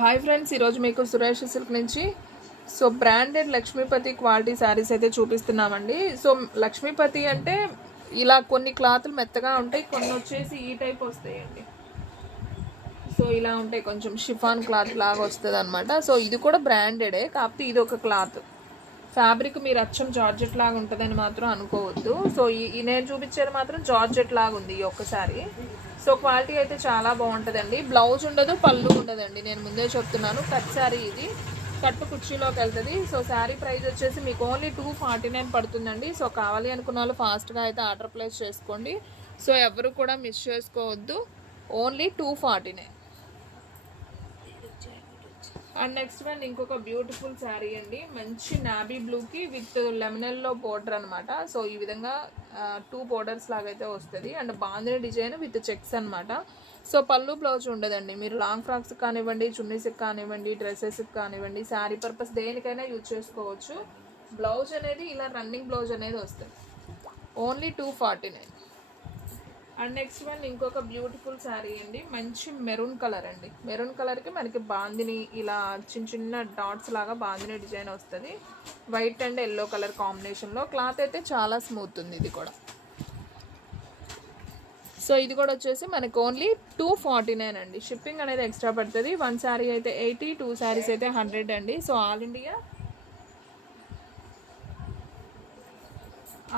Hi friends, ఈరోజు మీకు Suresh silk నుంచి బ్రాండెడ్ లక్ష్మీపతి క్వాలిటీ శారీస్ అయితే చూపిస్తున్నామండి. లక్ష్మీపతి అంటే ఇలా కొన్ని క్లాతులు మెత్తగా ఉంటాయి, కొన్ని వచ్చేసి ఈ టైప్ వస్తాయండి. ఇలా ఉంటాయి, కొంచెం షిఫాన్ క్లాత్ లాగా వస్తుంది అనమాట. ఇది కూడా బ్రాండెడే, కాకపోతే ఇది ఒక క్లాత్ ఫ్యాబ్రిక్ మీరు అచ్చం జార్జెట్ లాగా ఉంటుందని మాత్రం అనుకోవద్దు. నేను చూపించేది మాత్రం జార్జెట్ లాగా ఉంది ఈ ఒక్కసారి. క్వాలిటీ అయితే చాలా బాగుంటుందండి. బ్లౌజ్ ఉండదు, పళ్ళు ఉండదండి, నేను ముందే చెప్తున్నాను. కట్ శారీ ఇది, కట్టు కుర్చీలోకి వెళ్తుంది. శారీ ప్రైస్ వచ్చేసి మీకు ఓన్లీ 249 పడుతుందండి. కావాలి అనుకున్న వాళ్ళు ఫాస్ట్గా అయితే ఆర్డర్ ప్లేస్ చేసుకోండి. ఎవరు కూడా మిస్ చేసుకోవద్దు. ఓన్లీ 249. అండ్ నెక్స్ట్ వన్ ఇంకొక బ్యూటిఫుల్ శారీ అండి. మంచి నాబీ బ్లూకి విత్ లెమనల్లో బోర్డర్ అనమాట. ఈ విధంగా 2 బోర్డర్స్ లాగైతే వస్తుంది. And bandhani design with checks అనమాట. పళ్ళు బ్లౌజ్ ఉండదండి. మీరు లాంగ్ ఫ్రాక్స్కి కానివ్వండి, చున్నీస్కి కానివ్వండి, డ్రెస్సెస్కి కానివ్వండి, శారీ పర్పస్ దేనికైనా యూజ్ చేసుకోవచ్చు. బ్లౌజ్ అనేది ఇలా రన్నింగ్ బ్లౌజ్ అనేది వస్తుంది. ఓన్లీ 249. అండ్ నెక్స్ట్ వన్ ఇంకొక బ్యూటిఫుల్ శారీ అండి. మంచి మెరూన్ కలర్ అండి. మెరూన్ కలర్కి మనకి బాందిని ఇలా చిన్న చిన్న డాట్స్ లాగా బాందిని డిజైన్ వస్తుంది. వైట్ అండ్ ఎల్లో కలర్ కాంబినేషన్లో. క్లాత్ అయితే చాలా స్మూత్ ఉంది ఇది కూడా. ఇది కూడా వచ్చేసి మనకి ఓన్లీ 249 అండి. షిప్పింగ్ అనేది ఎక్స్ట్రా పడుతుంది. 1 శారీ అయితే 80, 2 శారీస్ అయితే 100 అండి.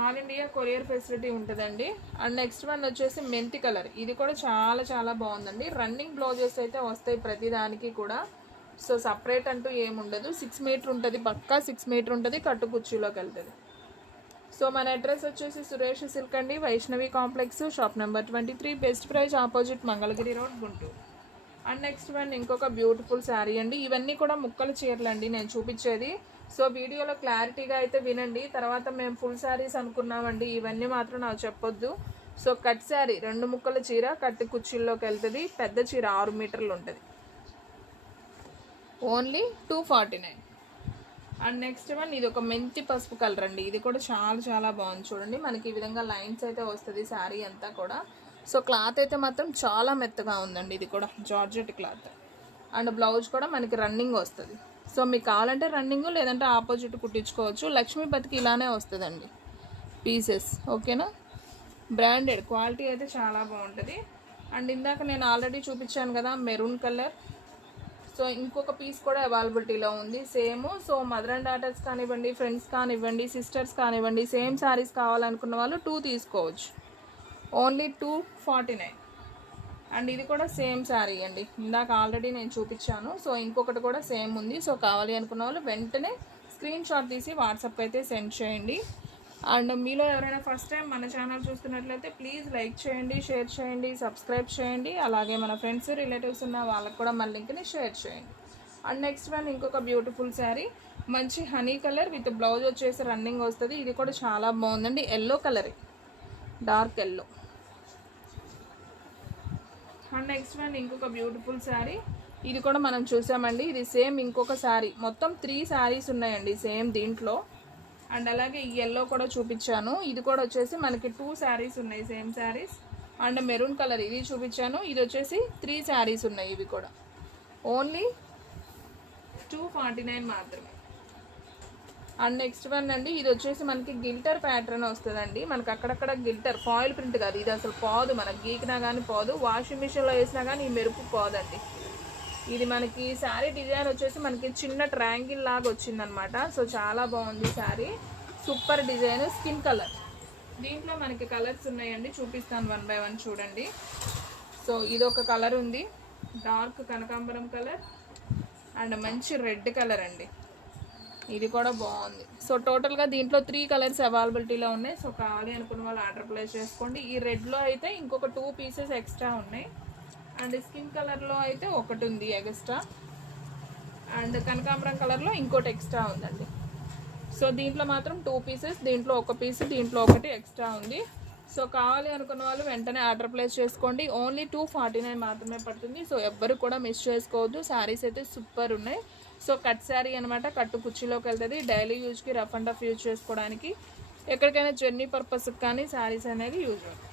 ఆల్ ఇండియా కొరియర్ ఫెసిలిటీ ఉంటుందండి. అండ్ నెక్స్ట్ వన్ వచ్చేసి మెంతి కలర్. ఇది కూడా చాలా చాలా బాగుందండి. రన్నింగ్ బ్లౌజెస్ అయితే వస్తాయి ప్రతి దానికి కూడా. సపరేట్ అంటూ ఏముండదు. 6 మీటర్ ఉంటుంది, పక్కా 6 మీటర్ ఉంటుంది. కట్టు కుర్చీలోకి వెళ్తుంది. మన అడ్రస్ వచ్చేసి సురేష్ సిల్క్ అండి, Vaishnavi complex, shop number 23, best price, opposite Mangalagiri road, Guntur. And next one ఇంకొక బ్యూటిఫుల్ శారీ అండి. ఇవన్నీ కూడా ముక్కల చీరలు అండి నేను చూపించేది. వీడియోలో క్లారిటీగా అయితే వినండి. తర్వాత మేము ఫుల్ శారీస్ అనుకున్నామండి, ఇవన్నీ మాత్రం నాకు చెప్పొద్దు. కట్ శారీ 2 ముక్కల చీర, కట్టి కుర్చీల్లోకి వెళ్తుంది. పెద్ద చీర 6 మీటర్లు ఉంటుంది. ఓన్లీ 249. అండ్ నెక్స్ట్ వన్ ఇది ఒక మెంతి పసుపు కలర్ అండి. ఇది కూడా చాలా చాలా బాగుంది. చూడండి, మనకి ఈ విధంగా లైన్స్ అయితే వస్తుంది శారీ అంతా కూడా. క్లాత్ అయితే మాత్రం చాలా మెత్తగా ఉందండి. ఇది కూడా జార్జెట్ క్లాత్. అండ్ బ్లౌజ్ కూడా మనకి రన్నింగ్ వస్తుంది. మీకు కావాలంటే రన్నింగ్, లేదంటే ఆపోజిట్ కుట్టించుకోవచ్చు. లక్ష్మీపతికి ఇలానే వస్తుందండి పీసెస్. ఓకేనా? బ్రాండెడ్ క్వాలిటీ అయితే చాలా బాగుంటుంది. అండ్ ఇందాక నేను ఆల్రెడీ చూపించాను కదా మెరూన్ కలర్. ఇంకొక పీస్ కూడా అవైలబిలిటీలో ఉంది సేమ్. మదర్ అండ్ డాటర్స్ కానివ్వండి, ఫ్రెండ్స్ కానివ్వండి, సిస్టర్స్ కానివ్వండి, సేమ్ శారీస్ కావాలనుకున్న వాళ్ళు 2 తీసుకోవచ్చు. ఓన్లీ 249. అండ్ ఇది కూడా సేమ్ శారీ అండి. ఇందాక ఆల్రెడీ నేను చూపించాను. ఇంకొకటి కూడా సేమ్ ఉంది. కావాలి అనుకున్న వాళ్ళు వెంటనే స్క్రీన్ షాట్ తీసి వాట్సాప్ అయితే సెండ్ చేయండి. అండ్ మీలో ఎవరైనా ఫస్ట్ టైం మన ఛానల్ చూస్తున్నట్లయితే ప్లీజ్ లైక్ చేయండి, షేర్ చేయండి, సబ్స్క్రైబ్ చేయండి. అలాగే మన ఫ్రెండ్స్, రిలేటివ్స్ ఉన్న వాళ్ళకి కూడా మన లింక్ని షేర్ చేయండి. అండ్ నెక్స్ట్ వన్ ఇంకొక బ్యూటిఫుల్ శారీ. మంచి హనీ కలర్ విత్ బ్లౌజ్ వచ్చేసి రన్నింగ్ వస్తుంది. ఇది కూడా చాలా బాగుందండి. Yellow colour, dark yellow. And next one ఇంకొక బ్యూటిఫుల్ శారీ. ఇది కూడా మనం చూసామండి. ఇది సేమ్ ఇంకొక శారీ. మొత్తం 3 శారీస్ ఉన్నాయండి సేమ్ దీంట్లో. అండ్ అలాగే ఈ ఎల్లో కూడా చూపించాను. ఇది కూడా వచ్చేసి మనకి 2 శారీస్ ఉన్నాయి, same saris. And maroon colour ఇది చూపించాను. ఇది వచ్చేసి 3 శారీస్ ఉన్నాయి. ఇవి కూడా ఓన్లీ 249 మాత్రమే. అండ్ నెక్స్ట్ వన్ అండి, ఇది వచ్చేసి మనకి గిల్టర్ ప్యాటర్న్ వస్తుందండి. మనకి అక్కడక్కడ గిల్టర్, ఫాయిల్ ప్రింట్ కాదు ఇది. అసలు పోదు, మనకి గీకినా కానీ పోదు. వాషింగ్ మిషన్లో వేసినా కానీ ఈ మెరుపు పోదండి. ఇది మనకి శారీ డిజైన్ వచ్చేసి మనకి చిన్న ట్రయాంగిల్ లాగా వచ్చిందనమాట. చాలా బాగుంది sari. Super design. Skin colour. దీంట్లో మనకి కలర్స్ ఉన్నాయండి, చూపిస్తాను 1 by 1 చూడండి. ఇది ఒక కలర్ ఉంది, డార్క్ కనకాంబరం కలర్. అండ్ మంచి రెడ్ కలర్ అండి. ఇది కూడా బాగుంది. టోటల్గా దీంట్లో 3 కలర్స్ అవైలబిలిటీలో ఉన్నాయి. కావాలి అనుకున్న వాళ్ళు ఆర్డర్ ప్లేస్ చేసుకోండి. ఈ రెడ్లో అయితే ఇంకొక 2 పీసెస్ ఎక్స్ట్రా ఉన్నాయి. అండ్ స్కిన్ కలర్లో అయితే ఒకటి ఉంది ఎక్స్ట్రా. అండ్ కనకాంబరం కలర్లో ఇంకోటి ఎక్స్ట్రా ఉందండి. దీంట్లో మాత్రం 2 పీసెస్, దీంట్లో 1 పీస్, దీంట్లో ఒకటి ఎక్స్ట్రా ఉంది. కావాలి అనుకున్న వాళ్ళు వెంటనే ఆర్డర్ ప్లేస్ చేసుకోండి. ఓన్లీ 249 మాత్రమే పడుతుంది. ఎవ్వరు కూడా మిస్ చేసుకోవద్దు. శారీస్ అయితే సూపర్ ఉన్నాయి. కట్ శారీ అనమాట. కట్టు కుర్చీలోకి వెళ్తుంది. డైలీ యూజ్కి, రఫ్ అండ్ టఫ్ యూజ్ చేసుకోవడానికి, ఎక్కడికైనా జర్నీ పర్పస్కి కానీ శారీస్ అనేది యూజ్ అవుతాయి.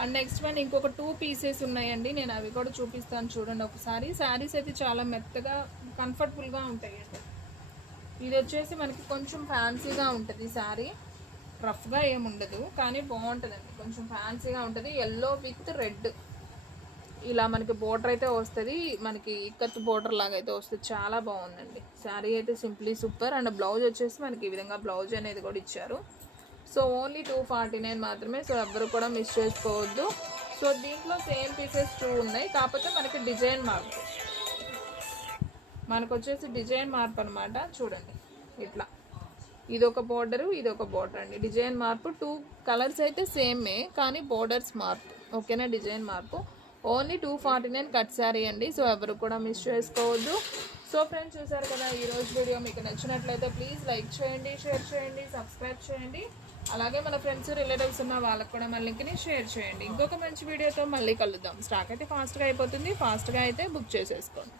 అండ్ నెక్స్ట్ వన్ ఇంకొక 2 పీసెస్ ఉన్నాయండి, నేను అవి కూడా చూపిస్తాను చూడండి ఒకసారి. శారీస్ అయితే చాలా మెత్తగా కంఫర్టబుల్గా ఉంటాయండి. ఇది వచ్చేసి మనకి కొంచెం ఫ్యాన్సీగా ఉంటుంది శారీ, రఫ్గా ఏముండదు కానీ బాగుంటుందండి, కొంచెం ఫ్యాన్సీగా ఉంటుంది. ఎల్లో విత్ రెడ్ ఇలా మనకి బోర్డర్ అయితే వస్తుంది, మనకి ఇక్కత్ బోర్డర్ లాగా అయితే వస్తుంది. చాలా బాగుందండి శారీ అయితే, సింప్లీ సూపర్. అండ్ బ్లౌజ్ వచ్చేసి మనకి ఈ విధంగా బ్లౌజ్ అనేది కూడా ఇచ్చారు. సో ఓన్లీ 249 మాత్రమే, సో ఎవ్వరు కూడా మిస్ చేసుకోవద్దు. సో దీంట్లో సేమ్ పీసెస్ 2 ఉన్నాయి, కాకపోతే మనకి డిజైన్ మార్పు, మనకు వచ్చేసి డిజైన్ మార్పు అనమాట. చూడండి ఇట్లా, ఇదొక బోర్డరు ఇదొక బోర్డర్ అండి. డిజైన్ మార్పు, 2 కలర్స్ అయితే సేమే కానీ బోర్డర్స్ మార్పు, ఓకేనా. డిజైన్ మార్పు. ఓన్లీ 249 కట్ శారీ అండి, సో ఎవరు కూడా మిస్ చేసుకోవద్దు. సో ఫ్రెండ్స్ చూసారు కదా ఈరోజు వీడియో, మీకు నచ్చినట్లయితే ప్లీజ్ లైక్ చేయండి, షేర్ చేయండి, సబ్స్క్రైబ్ చేయండి. అలాగే మన ఫ్రెండ్స్ రిలేటివ్స్ ఉన్న వాళ్ళకి కూడా మన లింక్ని షేర్ చేయండి. ఇంకొక మంచి వీడియోతో మళ్ళీ కలుద్దాం. స్టాక్ అయితే ఫాస్ట్గా అయిపోతుంది, ఫాస్ట్గా అయితే బుక్ చేసేసుకోండి.